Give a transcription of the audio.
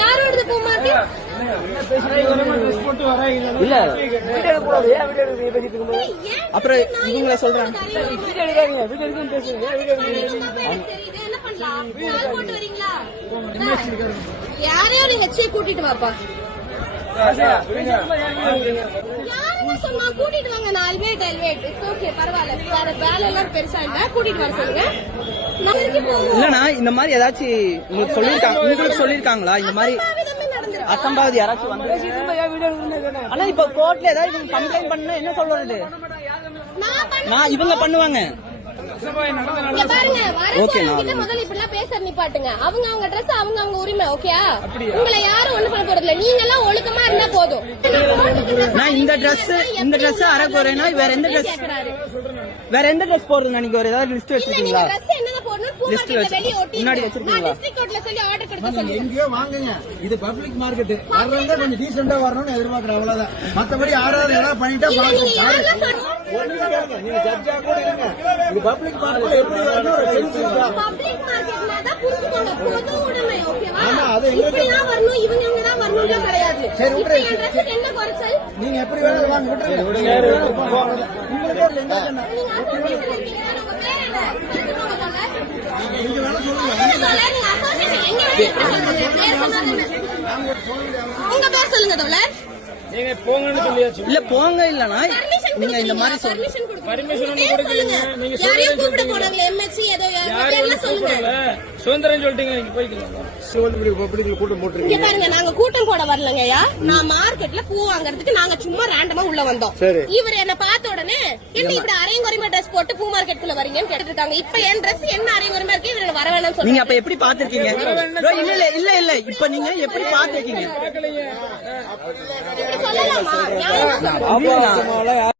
யாரோட பூ மார்க்கெட் இல்ல அப்புறம் இவங்கள சொல்றாங்க யாரையும் நீங்க கூட்டிட்டு வாப்பா சொன்னா கூட்டிட்டு வாங்க. நான் அல்வேட் இட்ஸ் ஓகே, பரவாயில்ல. வேற வேலை எல்லாம் பெருசா இல்ல, கூட்டிட்டு வர சொல்லுங்க. இல்லனா இந்த மாதிரி ஏதாச்சும் உங்களுக்கு சொல்லிருக்காங்களா இந்த மாதிரி அசம்பாவித யாராச்சும் வந்து? ஆனா இப்ப கோர்ட்ல ஏதாவது இவங்க கம்ப்ளைண்ட் பண்ணா என்ன சொல்றது? நான் இவங்க பண்ணுவாங்க. முதல்ல இப்படிலாம் பேச நிப்பாட்டுங்க. அவங்க ட்ரெஸ் அவங்க உரிமை. ஓகே, உங்களை யாரும் ஒண்ணு பண்ண போறது இல்ல. நீங்க எல்லாம் ஒழுக்கமா இருந்தா போதும். நான் இந்த ட்ரெஸ் அரை குறைனா வேற எந்த ட்ரெஸ் போடுறது? நீங்க ஒரு ஏதாவது லிஸ்ட் வச்சிருக்கீங்களா? லிஸ்ட் வச்சு முன்னாடி வச்சிருக்கீங்களா? எங்கேயோ வாங்குங்க. இது பப்ளிக் மார்க்கெட். வர்றவங்க கொஞ்சம் டீசெண்டா வரணும்னு எதிர்பார்க்கறேன், அவ்வளவுதான். மத்தபடி யாராவது ஏதாவது பண்ணிட்டா நீங்க ஜட்ஜா கூட இருங்க. இது பப்ளிக் மார்க்கெட் எப்படி வரணும்? பப்ளிக் மார்க்கெட்ல தான் புரிஞ்சுக்கோங்க. பொது உடைமை. ஓகேவா? ஆமா, அது எங்களுக்கு தான் வரணும், இவங்க தான் வரணும் கிடையாது. சரி, விட்டுருங்க. என்ன குறைச்சல்? நீங்க எப்படி வேணாலும் வாங்க, விட்டுருங்க. உங்களுக்கு எங்க நீங்க வேணா சொல்லுங்க. உங்க பேர் சொல்லுங்க தோழர். நீங்க போங்கன்னு சொல்லியாச்சு. இல்ல போங்க இல்லனா நீங்க இந்த மாதிரி பர்மிஷன் கொடுங்க. நீங்க யாரையும் கூப்பிட போறாங்க. எம்எச்சி ஏதோ பேர்ல சொல்லுங்க. சுதந்திரம் சொல்லிட்டீங்க, நீங்க போய்க்கலாம். கூட்டம் போட்டுருக்கீங்க. இங்க பாருங்க, நாங்க கூட்டம் போட வரலங்கய்யா. நான் மார்க்கெட்ல பூ வாங்குறதுக்கு நாங்க சும்மா ரேண்டமா உள்ள வந்தோம். இவர் என்ன பார்த்த உடனே என்ன இப்படி அரைங்குறைமா ட்ரெஸ் போட்டு பூ மார்க்கெட்டுக்குள்ள வரீங்கன்னு கேட்டு இருக்காங்க. இப்ப என் ட்ரெஸ் என்ன அரைங்குறைமா இருக்கு, இவரு வர வேணாம்னு சொல்லுங்க. நீங்க அப்ப எப்படி பாத்துருக்கீங்க? இல்ல இப்ப நீங்க எப்படி பாத்துருக்கீங்க? சொல்லலாமா?